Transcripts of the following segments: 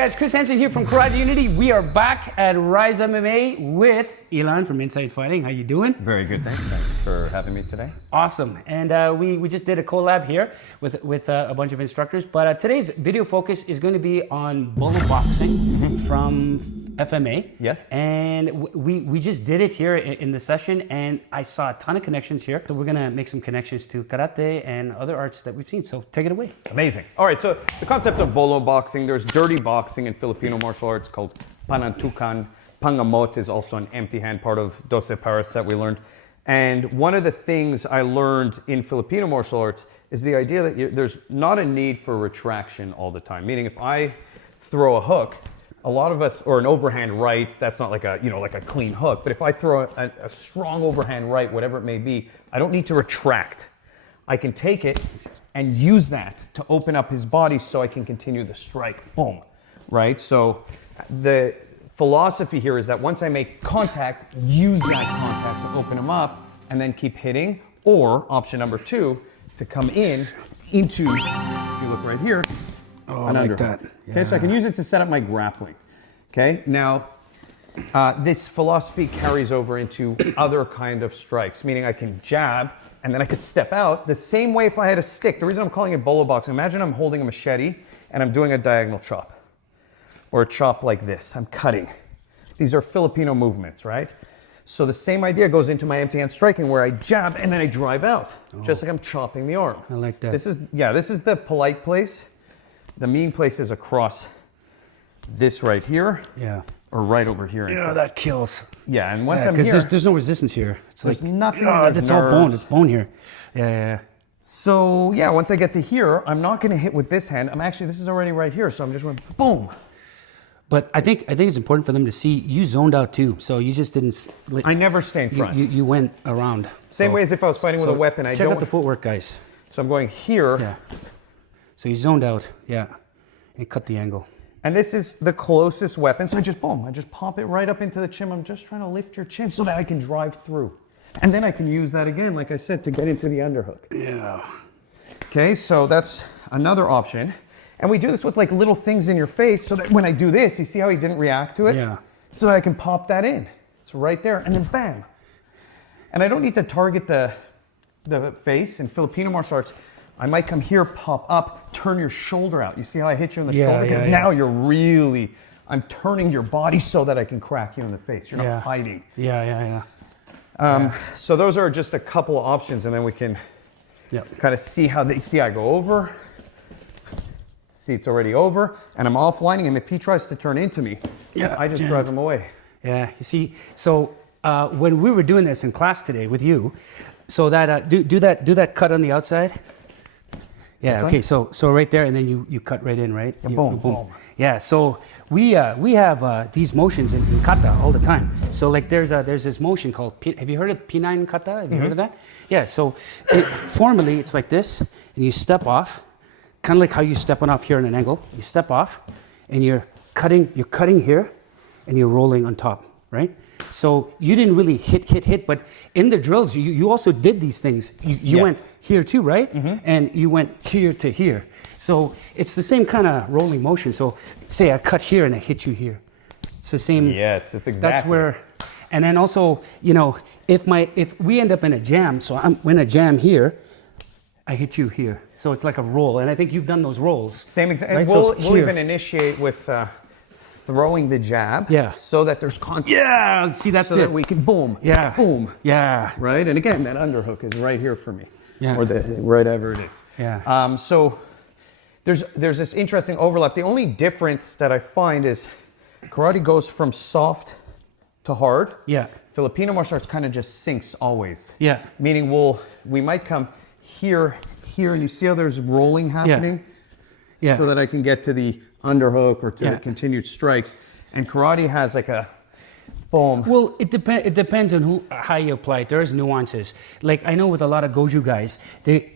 guys, Chris Hansen here from Karate Unity. We are back at Rise MMA with Ilan from Inside Fighting. How you doing? Very good, thanks for having me today. Awesome. And we just did a collab here with a bunch of instructors. But today's video focus is going to be on Bolo boxing from FMA. Yes. And we just did it here in the session, and I saw a ton of connections here. So we're going to make some connections to karate and other arts that we've seen. So take it away. Amazing. All right, so the concept of Bolo boxing, there's dirty boxing in Filipino martial arts called panantukan. Pangamot is also an empty hand, part of Dose Paras that we learned. And one of the things I learned in Filipino martial arts is the idea that there's not a need for retraction all the time. Meaning if I throw a hook, a lot of us, or an overhand right, that's not like a, like a clean hook, but if I throw a strong overhand right, whatever it may be, I don't need to retract. I can take it and use that to open up his body so I can continue the strike. Boom. Right? So the philosophy here is that once I make contact, use that contact to open him up and then keep hitting. Or option number two, to come into, if you look right here, an like underhook. that. Yeah. Okay, so I can use it to set up my grappling. Okay, now this philosophy carries over into other kind of strikes, meaning I can jab and then I could step out the same way if I had a stick. The reason I'm calling it Bolo boxing, imagine I'm holding a machete and I'm doing a diagonal chop. Or a chop like this, I'm cutting. These are Filipino movements, right? So the same idea goes into my empty hand striking where I jab and then I drive out, just like I'm chopping the arm. I like that. This is the polite place. The mean place is across this right here. Yeah. Or right over here. Yeah, that kills. Yeah, and once I'm here. Because there's no resistance here. It's there's like nothing. It's all bone. It's bone here. Yeah. So yeah, once I get to here, I'm not going to hit with this hand. This is already right here, so I'm just going boom. But I think it's important for them to see you zoned out too. So you just didn't. I never stay in front. You went around. Same way as if I was fighting with a weapon. Check out the footwork, guys. So I'm going here. Yeah. So you zoned out. Yeah. And cut the angle. And this is the closest weapon. So I just pop it right up into the chin. I'm just trying to lift your chin so that I can drive through. And then I can use that again, like I said, to get into the underhook. Yeah. Okay, so that's another option. And we do this with like little things in your face so that when I do this, you see how he didn't react to it? Yeah. So that I can pop that in. It's right there, and then bam. And I don't need to target the face. In Filipino martial arts, I might come here, pop up, turn your shoulder out. You see how I hit you in the shoulder? Because now I'm turning your body so that I can crack you in the face. You're not hiding. Yeah. So those are just a couple of options, and then we can kind of see how I go over. See, it's already over, and I'm offlining him. If he tries to turn into me, I just drive him away. Yeah, you see, so when we were doing this in class today with you, so that do that cut on the outside. Yeah. Okay. So right there, and then you cut right in, right? Boom. Yeah. So we have these motions in kata all the time. So like there's this motion called have you heard of Pinan kata? Have you heard of that? Yeah. So formally it's like this, and you step off. Kind of like how you're stepping off here in an angle. You step off, and you're cutting here, and you're rolling on top, right? So you didn't really hit, but in the drills, you also did these things. You went here too, right? Mm-hmm. And you went here to here. So it's the same kind of rolling motion. So say I cut here and I hit you here. It's the same. Yes, it's exactly. That's where, and then also, if we end up in a jam, so I'm in a jam here, I hit you here. So it's like a roll. And I think you've done those rolls. Same exact. Right? We'll even initiate with throwing the jab. Yeah. So that there's contact. Yeah. See, that's so it. That we can boom. Yeah. Boom. Yeah. Right. And again, that underhook is right here for me. Yeah. Or wherever it is. Yeah. So there's this interesting overlap. The only difference that I find is karate goes from soft to hard. Yeah. Filipino martial arts kind of just sinks always. Yeah. Meaning we might come here, and you see how there's rolling happening? Yeah. So that I can get to the underhook or to the continued strikes. And karate has like a boom. Well, it depends on how you apply it. There's nuances. Like I know with a lot of Goju guys, they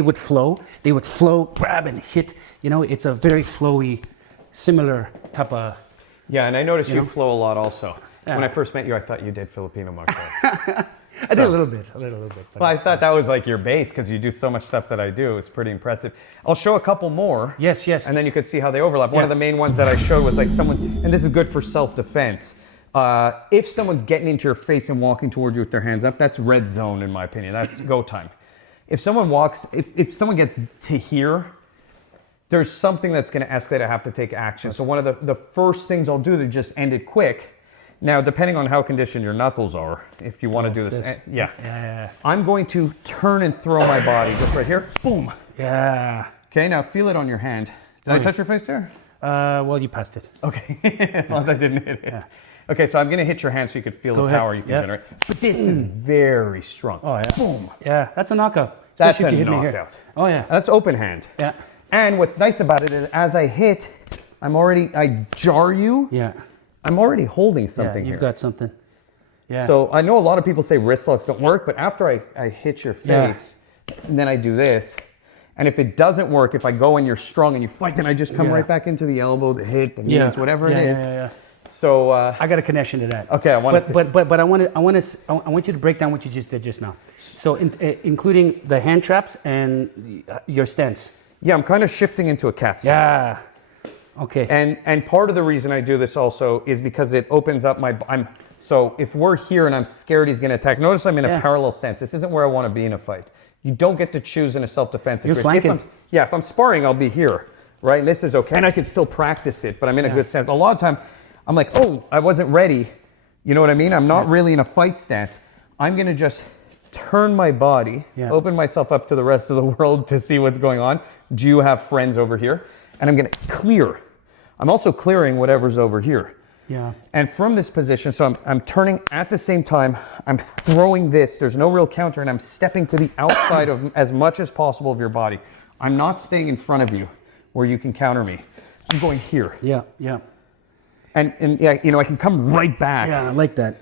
would flow. They would flow, grab and hit. It's a very flowy, similar type of. Yeah, and I noticed you flow a lot also. Yeah. When I first met you, I thought you did Filipino martial arts. I did a little bit. Well, I thought that was like your base because you do so much stuff that I do. It's pretty impressive. I'll show a couple more. Yes. And then you could see how they overlap. One of the main ones that I showed was like someone, and this is good for self-defense. If someone's getting into your face and walking towards you with their hands up, that's red zone in my opinion. That's go time. If someone walks, if someone gets to here, there's something that's going to escalate. I have to take action. So one of the first things I'll do to just end it quick. Now, depending on how conditioned your knuckles are, if you want to do this, yeah. I'm going to turn and throw my body just right here. Boom. Yeah. Okay, now feel it on your hand. Did I touch your face there? Well, you passed it. Okay, as long as I didn't hit it. Yeah. Okay, so I'm going to hit your hand so you can feel the power you can generate. But this is very strong. Oh, yeah. Boom. Yeah, that's a knockout. That's if you a hit me here. knockout. Oh, yeah. That's open hand. Yeah. And what's nice about it is as I hit, I jar you. Yeah. I'm already holding something you've here. Got something. Yeah. So I know a lot of people say wrist locks don't work, but after I hit your face, and then I do this, and if it doesn't work, if I go and you're strong and you fight, then I just come right back into the elbow, the hip, the knees, whatever it is. Yeah. So I got a connection to that. Okay, I want to. But I want you to break down what you just did just now. So including the hand traps and your stance. Yeah, I'm kind of shifting into a cat stance. Yeah. Okay. And part of the reason I do this also is because it opens up so if we're here and I'm scared he's going to attack, notice I'm in a parallel stance. This isn't where I want to be in a fight. You don't get to choose in a self-defense situation. You're flanking. If I'm sparring, I'll be here, right? And this is okay. And I can still practice it, but I'm in a good stance. A lot of time, I'm like, oh, I wasn't ready. You know what I mean? I'm not really in a fight stance. I'm going to just turn my body, open myself up to the rest of the world to see what's going on. Do you have friends over here? And I'm going to clear. I'm also clearing whatever's over here. Yeah. And from this position, so I'm turning at the same time, I'm throwing this, there's no real counter, and I'm stepping to the outside of as much as possible of your body. I'm not staying in front of you where you can counter me. I'm going here. Yeah. And yeah, I can come right back. Yeah, I like that.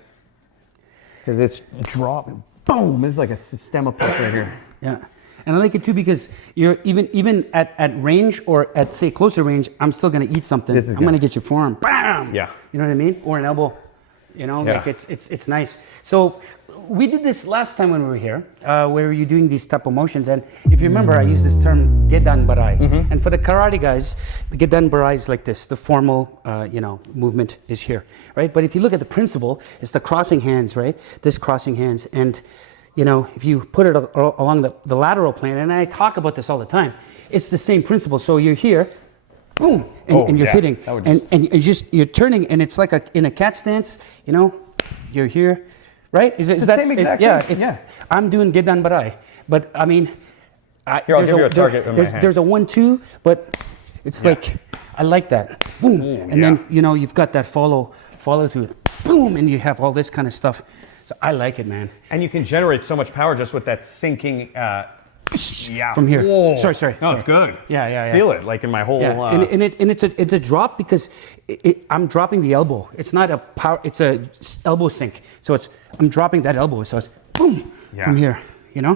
Because it's dropping. Boom! It's like a system approach right here. Yeah. And I like it too because you're even at range or at say closer range, I'm still gonna eat something. I'm gonna get your forearm. Bam! Yeah. You know what I mean? Or an elbow. Like it's nice. So we did this last time when we were here, where you're doing these type of motions. And if you remember, I used this term Gedan Barai. And for the karate guys, the Gedan Barai is like this. The formal movement is here, right? But if you look at the principle, it's the crossing hands, right? This crossing hands. And if you put it along the lateral plane, and I talk about this all the time, it's the same principle. So you're here, boom, and you're hitting, and you're turning, and it's like in a cat stance, you're here, right? Is that same exact thing? I'm doing Gedan Barai, but I mean, here, I'll give you a target in my hand. There's a 1-2, but it's like I like that, boom, and then you've got that follow through, boom, and you have all this kind of stuff. So I like it, man. And you can generate so much power just with that sinking. From here. Whoa. Sorry. No, it's good. Yeah. Feel it like in my whole. Yeah. And it's a drop because I'm dropping the elbow. It's not a power. It's a elbow sink. So I'm dropping that elbow. So it's boom from here. And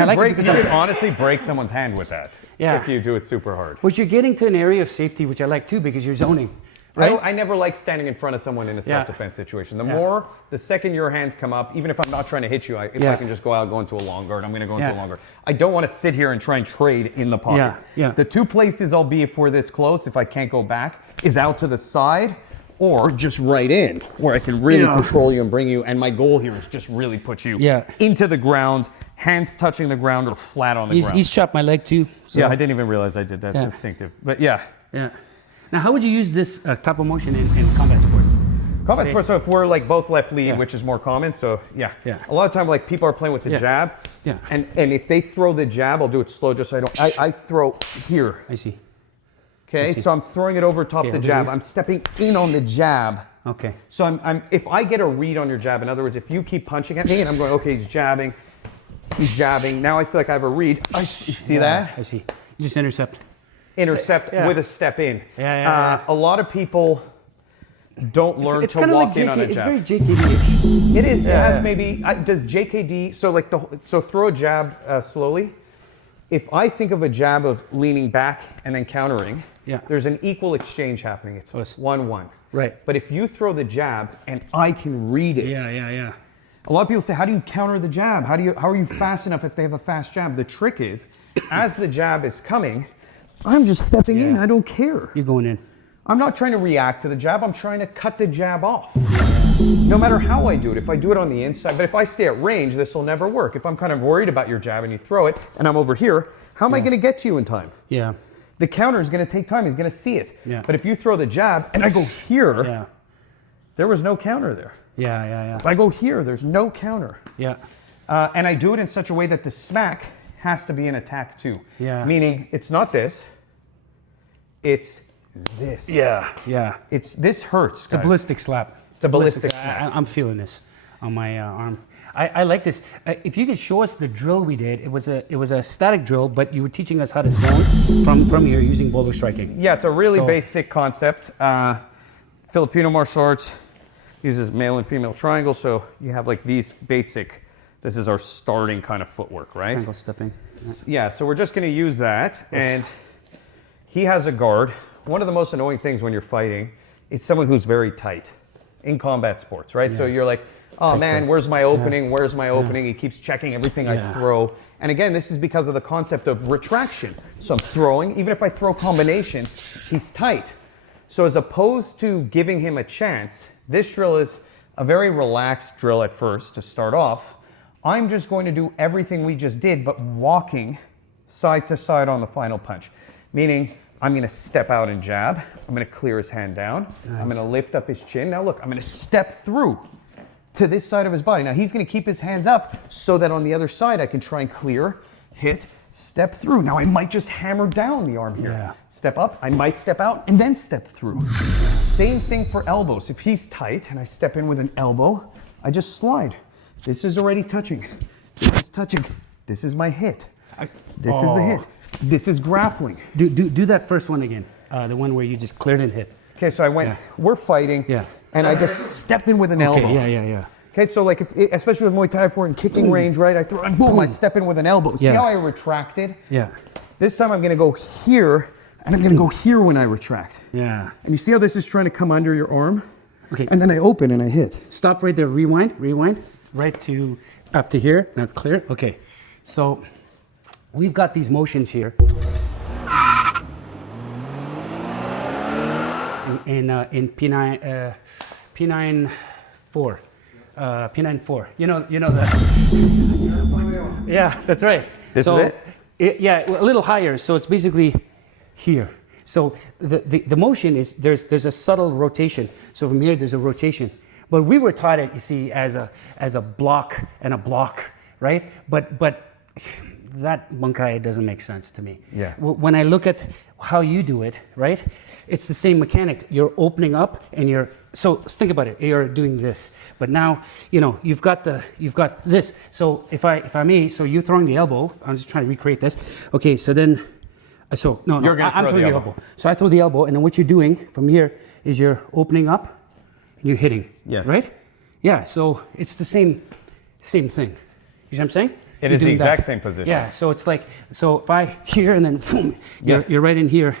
I like it because you can honestly break someone's hand with that. Yeah. If you do it super hard. But you're getting to an area of safety, which I like too, because you're zoning. Right? I never like standing in front of someone in a self-defense situation. The second your hands come up, even if I'm not trying to hit you, if I can just go out, go into a long guard, I'm going to go into a long guard. I don't want to sit here and try and trade in the pocket. The two places I'll be if we're this close, if I can't go back, is out to the side or just right in, where I can really control you and bring you. And my goal here is just really put you into the ground, hands touching the ground or flat on the ground. He's chopped my leg too. So. Yeah, I didn't even realize I did. That's instinctive. But yeah. Now, how would you use this type of motion in combat sport? Combat sport, so if we're like both left lead, which is more common, so a lot of time like people are playing with the jab, and if they throw the jab, I'll do it slow just so I don't, I throw here. I see. Okay, so I'm throwing it over top the jab. I'm stepping in on the jab. Okay. So if I get a read on your jab, in other words, if you keep punching at me and I'm going, okay, he's jabbing, now I feel like I have a read. You see that? I see. You just intercept. With a step in. A lot of people don't learn to walk in on a jab. It's very JKD-ish. It is. It has maybe. Does JKD? So throw a jab slowly. If I think of a jab of leaning back and then countering, there's an equal exchange happening. It's 1-1. Right. But if you throw the jab and I can read it. A lot of people say, how do you counter the jab? How are you fast enough if they have a fast jab? The trick is, as the jab is coming, I'm just stepping in. I don't care. You're going in. I'm not trying to react to the jab. I'm trying to cut the jab off. No matter how I do it, if I do it on the inside, but if I stay at range, this will never work. If I'm kind of worried about your jab and you throw it and I'm over here, how am I going to get to you in time? Yeah. The counter is going to take time. He's going to see it. Yeah. But if you throw the jab and I go here, there was no counter there. Yeah. If I go here, there's no counter. Yeah. And I do it in such a way that the smack has to be an attack too. Yeah. Meaning it's not this, it's this. Yeah. This hurts, guys. It's a ballistic slap. It's a ballistic slap. I'm feeling this on my arm. I like this. If you could show us the drill we did, it was a static drill, but you were teaching us how to zone from here using Bolo Striking. Yeah, it's a really basic concept. Filipino martial arts uses male and female triangles, so you have like these basic. This is our starting kind of footwork, right? Triangle stepping. Yeah, so we're just going to use that, and he has a guard. One of the most annoying things when you're fighting is someone who's very tight in combat sports, right? So you're like, oh man, where's my opening? Where's my opening? He keeps checking everything I throw. And again, this is because of the concept of retraction. So I'm throwing, even if I throw combinations, he's tight. So as opposed to giving him a chance, this drill is a very relaxed drill at first to start off. I'm just going to do everything we just did, but walking side to side on the final punch. Meaning, I'm going to step out and jab. I'm going to clear his hand down. Nice. I'm going to lift up his chin. Now look, I'm going to step through to this side of his body. Now he's going to keep his hands up so that on the other side I can try and clear, hit, step through. Now I might just hammer down the arm here. Yeah. Step up, I might step out and then step through. Same thing for elbows. If he's tight and I step in with an elbow, I just slide. This is already touching. This is touching. This is my hit. This is the hit. This is grappling. Do that first one again. The one where you just cleared and hit. Okay, so I went, we're fighting, and I just step in with an elbow. Yeah. Okay, so like, especially with Muay Thai, if we're in kicking range, right? I throw, and boom, I step in with an elbow. See how I retracted? Yeah. This time I'm gonna go here, and I'm gonna go here when I retract. Yeah. And you see how this is trying to come under your arm? Okay. And then I open and I hit. Stop right there, rewind, right to, up to here, now clear, okay. So, we've got these motions here. In Pinan 4. Pinan 4. You know that. Yeah, that's right. This is it? Yeah, a little higher. So it's basically here. So the motion is there's a subtle rotation. So from here there's a rotation. But we were taught it, you see, as a block and a block, right? But that bunkai doesn't make sense to me. Yeah. When I look at how you do it, right? It's the same mechanic. You're opening up and so think about it. You're doing this, but now, you've got this. So if I may, so you're throwing the elbow. I'm just trying to recreate this. Okay. So then, I'm throwing the elbow. So I throw the elbow, and then what you're doing from here is you're opening up and you're hitting. Yes. Right? Yeah. So it's the same thing. You know what I'm saying? It is the exact same position. Yeah, so it's like, if I here and then boom, you're right in here.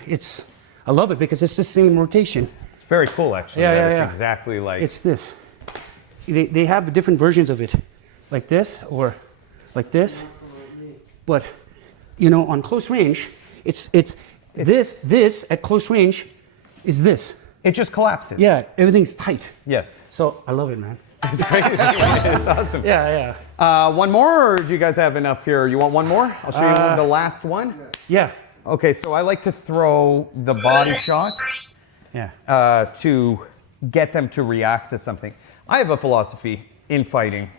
I love it because it's the same rotation. It's very cool, actually. It's exactly like... It's this. They have different versions of it, like this or like this. But, on close range, it's this at close range is this. It just collapses. Yeah, everything's tight. Yes. So I love it, man. It's great. It's awesome. Yeah. One more, or do you guys have enough here? You want one more? I'll show you the last one. Yeah. Okay, so I like to throw the body shot to get them to react to something. I have a philosophy in fighting,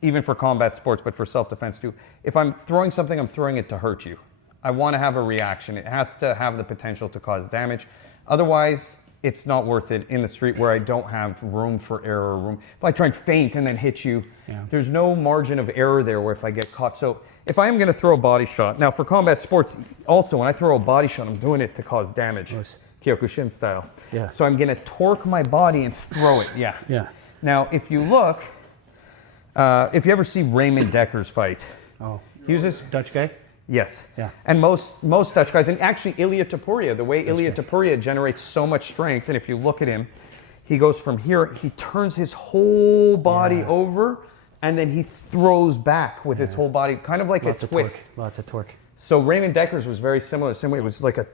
even for combat sports, but for self-defense too. If I'm throwing something, I'm throwing it to hurt you. I want to have a reaction. It has to have the potential to cause damage. Otherwise, it's not worth it in the street where I don't have room for error or room. If I try and feint and then hit you, there's no margin of error there where if I get caught. So if I am going to throw a body shot, now for combat sports, also when I throw a body shot, I'm doing it to cause damage. Yes. Kyokushin style. Yeah. So I'm going to torque my body and throw it. Yeah. Now, if you look, if you ever see Raymond Decker's fight, he uses Dutch guy. Yes. Yeah. And most Dutch guys, and actually Ilia Topuria, the way Ilia Topuria generates so much strength, and if you look at him, he goes from here, he turns his whole body over and then he throws back with his whole body, kind of like Lots a of twist. torque. Lots of torque. So Raymond Decker's was very similar. Same way, it was like a,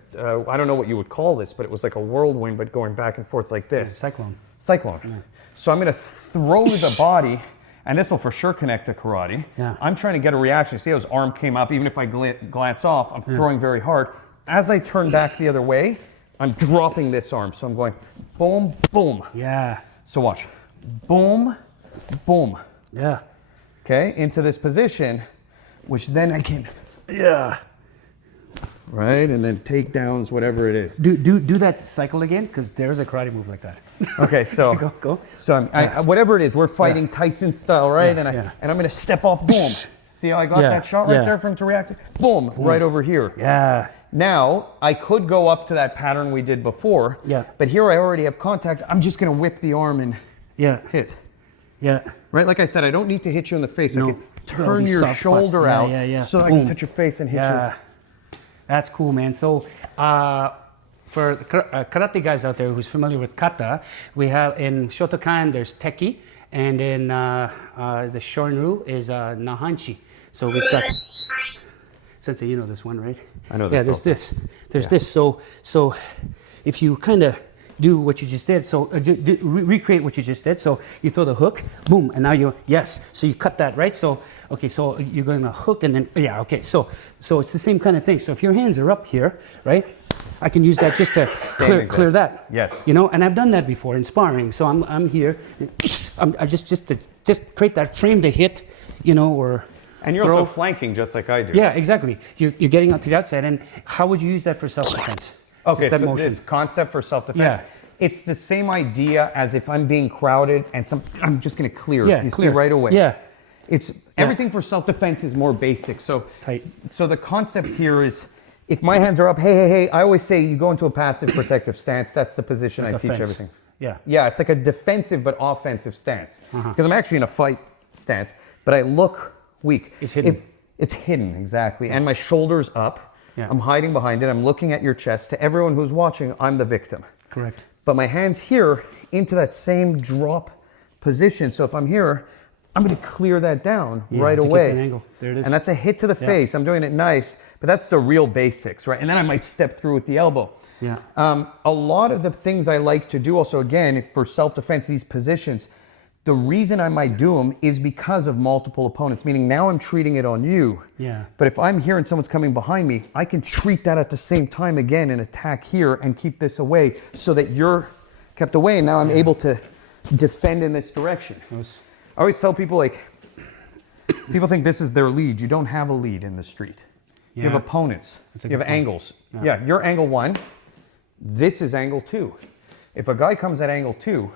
I don't know what you would call this, but it was like a whirlwind, but going back and forth like this. Cyclone. Cyclone. Yeah. So I'm going to throw the body, and this will for sure connect to karate. Yeah. I'm trying to get a reaction. See how his arm came up, even if I glance off, I'm throwing very hard. As I turn back the other way, I'm dropping this arm. So I'm going boom, boom. Yeah. So watch. Boom, boom. Yeah. Okay, into this position, which then I can, Yeah. right, and then takedowns, whatever it is. Do that cycle again, because there's a karate move like that. Okay, so Go. So whatever it is, we're fighting Tyson style, right? Yeah, And I'm gonna step off. Boom. See how I got that shot right there for him to react? Boom, right over here. Yeah. Now I could go up to that pattern we did before. Yeah. But here I already have contact. I'm just gonna whip the arm and hit. Yeah. Right, like I said, I don't need to hit you in the face. No. I can turn your Soft spots. shoulder out so I can Boom. touch your face and hit you. That's cool, man. So for the karate guys out there who's familiar with kata, we have in Shotokan there's teki, and in the Shorin-ryu is Naihanchi. So we've got, Sensei, you know this one, right? I know this. Yeah, there's also. this. There's this. So if you kind of do what you just did, so recreate what you just did. So you throw the hook, boom, and now so you cut that, right? So okay, so you're going to hook and then okay. So it's the same kind of thing. So if your hands are up here, right? I can use that just to clear that. Yes. You know, and I've done that before in sparring. So I'm here, I'm just create that frame to hit, you know, or. And you're also flanking just like I do. Yeah, exactly. You're getting out to the outside, and how would you use that for self-defense? Okay, so this concept for self-defense, it's the same idea as if I'm being crowded and I'm just going to clear. Yeah, you clear. see right away. Yeah. It's everything for self-defense is more basic. So tight. So the concept here is, if my hands are up, hey, I always say you go into a passive protective stance. That's the position I teach everything. Yeah. Yeah, it's like a defensive but offensive stance. Because I'm actually in a fight stance, but I look weak. It's hidden. It's hidden, exactly. And my shoulder's up. Yeah. I'm hiding behind it. I'm looking at your chest. To everyone who's watching, I'm the victim. Correct. But my hand's here into that same drop position. So if I'm here, I'm going to clear that down right away. An angle. There it is. And that's a hit to the face. I'm doing it nice, but that's the real basics, right? And then I might step through with the elbow. Yeah. A lot of the things I like to do also, again, for self-defense, these positions, the reason I might do them is because of multiple opponents, meaning now I'm treating it on you. Yeah. But if I'm here and someone's coming behind me, I can treat that at the same time again and attack here and keep this away so that you're kept away. And now I'm able to defend in this direction. I always tell people, like, people think this is their lead. You don't have a lead in the street. You have opponents. You have angles. Yeah, you're angle 1. This is angle 2. If a guy comes at angle 2,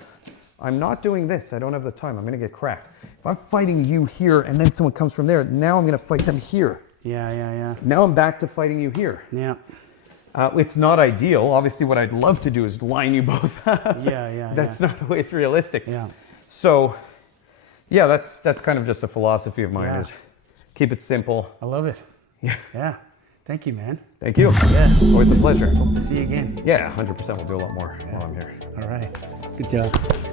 I'm not doing this. I don't have the time. I'm going to get cracked. If I'm fighting you here and then someone comes from there, now I'm going to fight them here. Yeah. Now I'm back to fighting you here. Yeah. It's not ideal. Obviously, what I'd love to do is line you both up. Yeah. That's not always realistic. Yeah. So, yeah, that's kind of just a philosophy of mine. Yeah. Is keep it simple. I love it. Yeah. Yeah. Thank you, man. Thank you. Yeah. Always a pleasure. Hope to see you again. Yeah, 100%. We'll do a lot more while I'm here. All right. Good job.